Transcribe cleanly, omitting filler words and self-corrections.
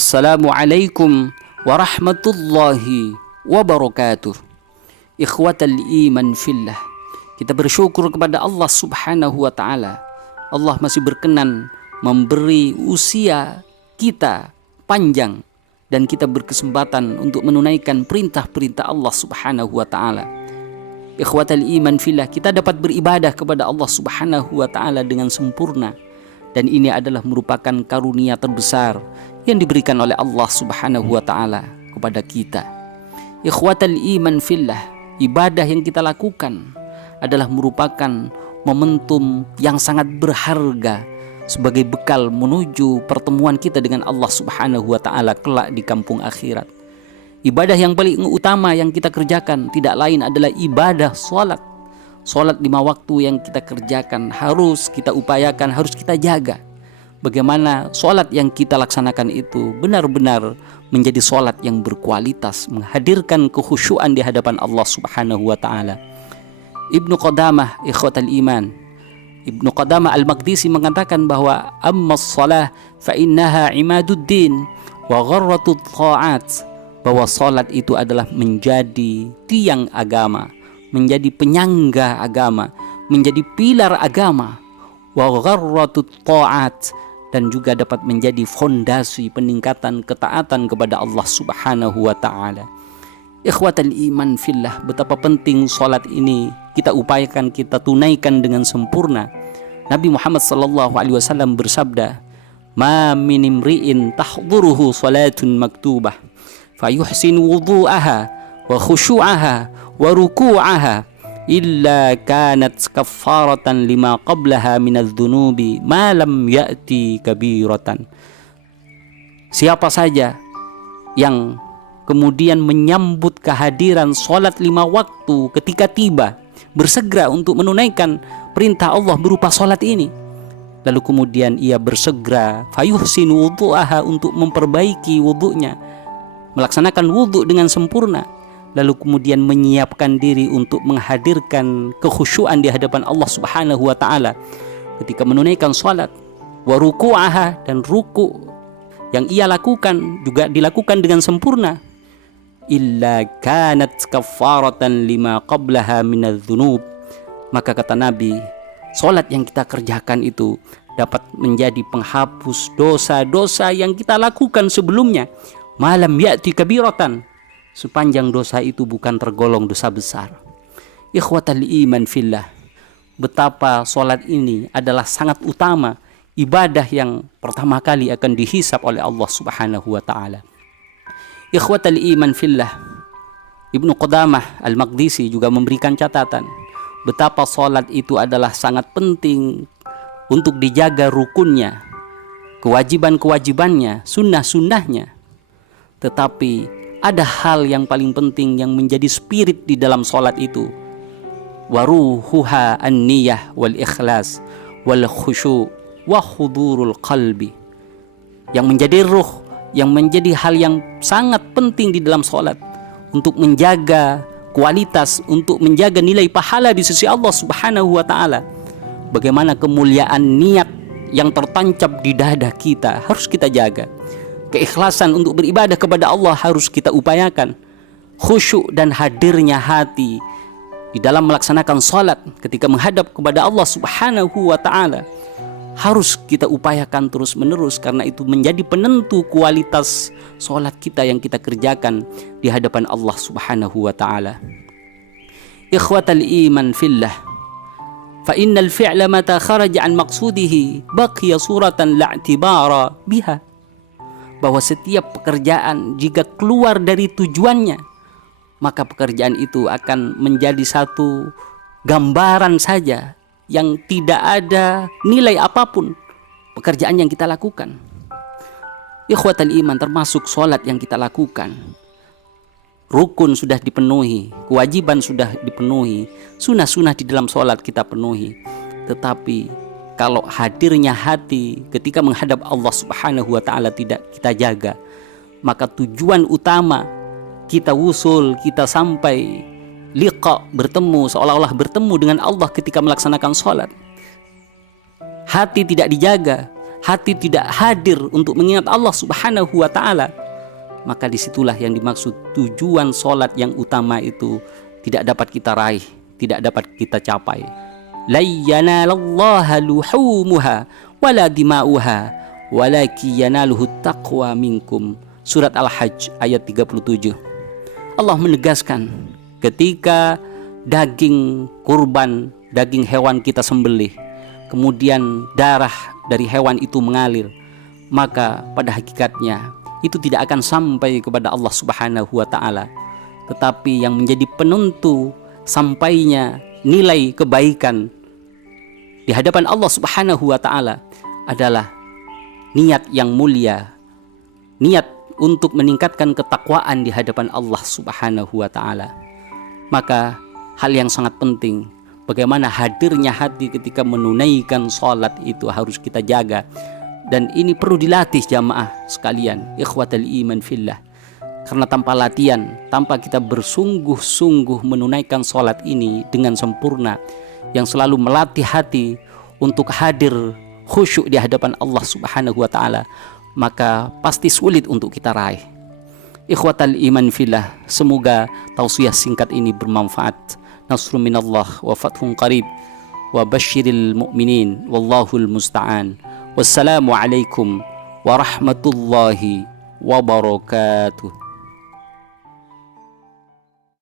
Assalamualaikum warahmatullahi wabarakatuh. Ikhwatal iman fillah, kita bersyukur kepada Allah subhanahu wa ta'ala. Allah masih berkenan memberi usia kita panjang dan kita berkesempatan untuk menunaikan perintah-perintah Allah subhanahu wa ta'ala. Ikhwatal iman fillah, kita dapat beribadah kepada Allah subhanahu wa ta'ala dengan sempurna. Dan ini adalah merupakan karunia terbesar yang diberikan oleh Allah subhanahu wa ta'ala kepada kita. Ikhwatal iman fillah, ibadah yang kita lakukan adalah merupakan momentum yang sangat berharga sebagai bekal menuju pertemuan kita dengan Allah subhanahu wa ta'ala kelak di kampung akhirat. Ibadah yang paling utama yang kita kerjakan tidak lain adalah ibadah sholat. Sholat 5 waktu yang kita kerjakan harus kita upayakan, harus kita jaga. Bagaimana sholat yang kita laksanakan itu benar-benar menjadi sholat yang berkualitas, menghadirkan kekhusyuan di hadapan Allah subhanahu wa ta'ala. Ibnu Qudamah, ikhwatal iman, Ibnu Qudamah al-Maqdisi mengatakan bahwa amma shalah fa innaha imaduddin wa gharratut ta'at, bahwa sholat itu adalah menjadi tiang agama, menjadi penyangga agama, menjadi pilar agama, wa gharratut ta'at, dan juga dapat menjadi fondasi peningkatan ketaatan kepada Allah subhanahu wa ta'ala. Ikhwatal iman fillah, betapa penting salat ini kita upayakan, kita tunaikan dengan sempurna. Nabi Muhammad sallallahu alaihi wasallam bersabda, "Ma min imri'in tahduruhu salatun maktubah fayuhsin wudu'aha wa khusyu'aha wa ruku'aha illa kanat kaffaratan lima qablaha minadz-dzunubi ma lam ya'ti kabiratan." Siapa saja yang kemudian menyambut kehadiran sholat 5 waktu ketika tiba, bersegera untuk menunaikan perintah Allah berupa sholat ini, lalu kemudian ia bersegera fayuhsin wudu'aha, untuk memperbaiki wudu'nya, melaksanakan wudu dengan sempurna, lalu kemudian menyiapkan diri untuk menghadirkan kekhusyuan di hadapan Allah subhanahu wa ta'ala ketika menunaikan salat, wa ruku'aha, dan ruku' yang ia lakukan juga dilakukan dengan sempurna, illa kanat kaffaratan lima qablaha minadz-dzunub, maka kata Nabi, salat yang kita kerjakan itu dapat menjadi penghapus dosa-dosa yang kita lakukan sebelumnya, malam ya'ti kabiratan, sepanjang dosa itu bukan tergolong dosa besar. Ikhwatal iman fillah, betapa salat ini adalah sangat utama, ibadah yang pertama kali akan dihisab oleh Allah subhanahu wa ta'ala. Ikhwatal iman fillah, Ibnu Qudamah al-Maqdisi juga memberikan catatan betapa salat itu adalah sangat penting untuk dijaga rukunnya, kewajiban-kewajibannya, sunnah-sunnahnya. Tetapi ada hal yang paling penting yang menjadi spirit di dalam salat itu, waruhuha an-niyah wal ikhlas wal khusyu' wa hudurul qalbi, yang menjadi ruh, yang menjadi hal yang sangat penting di dalam salat untuk menjaga kualitas, untuk menjaga nilai pahala di sisi Allah subhanahu wa ta'ala. Bagaimana kemuliaan niat yang tertancap di dada kita harus kita jaga. Keikhlasan untuk beribadah kepada Allah harus kita upayakan. Khusyuk dan hadirnya hati di dalam melaksanakan salat ketika menghadap kepada Allah subhanahu wa ta'ala harus kita upayakan terus menerus, karena itu menjadi penentu kualitas salat kita yang kita kerjakan di hadapan Allah subhanahu wa ta'ala. Ikhwatal iman fillah, fa innal fi'la mata kharaja an maqsudihi baqiya suratan la'tibara biha, bahwa setiap pekerjaan jika keluar dari tujuannya, maka pekerjaan itu akan menjadi satu gambaran saja yang tidak ada nilai apapun pekerjaan yang kita lakukan. Ikhwatal iman, termasuk sholat yang kita lakukan, rukun sudah dipenuhi, kewajiban sudah dipenuhi, sunnah-sunnah di dalam sholat kita penuhi. Tetapi kalau hadirnya hati ketika menghadap Allah subhanahu wa ta'ala tidak kita jaga, maka tujuan utama kita wusul, kita sampai liqa, bertemu, seolah-olah bertemu dengan Allah ketika melaksanakan sholat, hati tidak dijaga, hati tidak hadir untuk mengingat Allah Subhanahu wa ta'ala, maka disitulah yang dimaksud tujuan sholat yang utama itu tidak dapat kita raih, tidak dapat kita capai. La yanalallaha luhumuha wala dima'uha walaki yanaluhu taqwa minkum. Surat Al-Hajj ayat 37. Allah menegaskan ketika daging kurban, daging hewan kita sembelih, kemudian darah dari hewan itu mengalir, maka pada hakikatnya itu tidak akan sampai kepada Allah Subhanahu wa ta'ala. Tetapi yang menjadi penentu sampainya nilai kebaikan di hadapan Allah Subhanahu wa ta'ala adalah niat yang mulia, niat untuk meningkatkan ketakwaan di hadapan Allah Subhanahu wa ta'ala. Maka hal yang sangat penting, bagaimana hadirnya hati ketika menunaikan sholat itu harus kita jaga. Dan ini perlu dilatih jamaah sekalian, ikhwatal iman fillah. Karena tanpa latihan, tanpa kita bersungguh-sungguh menunaikan sholat ini dengan sempurna, yang selalu melatih hati untuk hadir khusyuk di hadapan Allah Subhanahu wa ta'ala, maka pasti sulit untuk kita raih. Ikhwatal iman fillah, semoga tausiah singkat ini bermanfaat. Nasrun minallah wa fathun qarib wa basyiril mu'minin wallahul musta'an. Wassalamualaikum warahmatullahi wabarakatuh.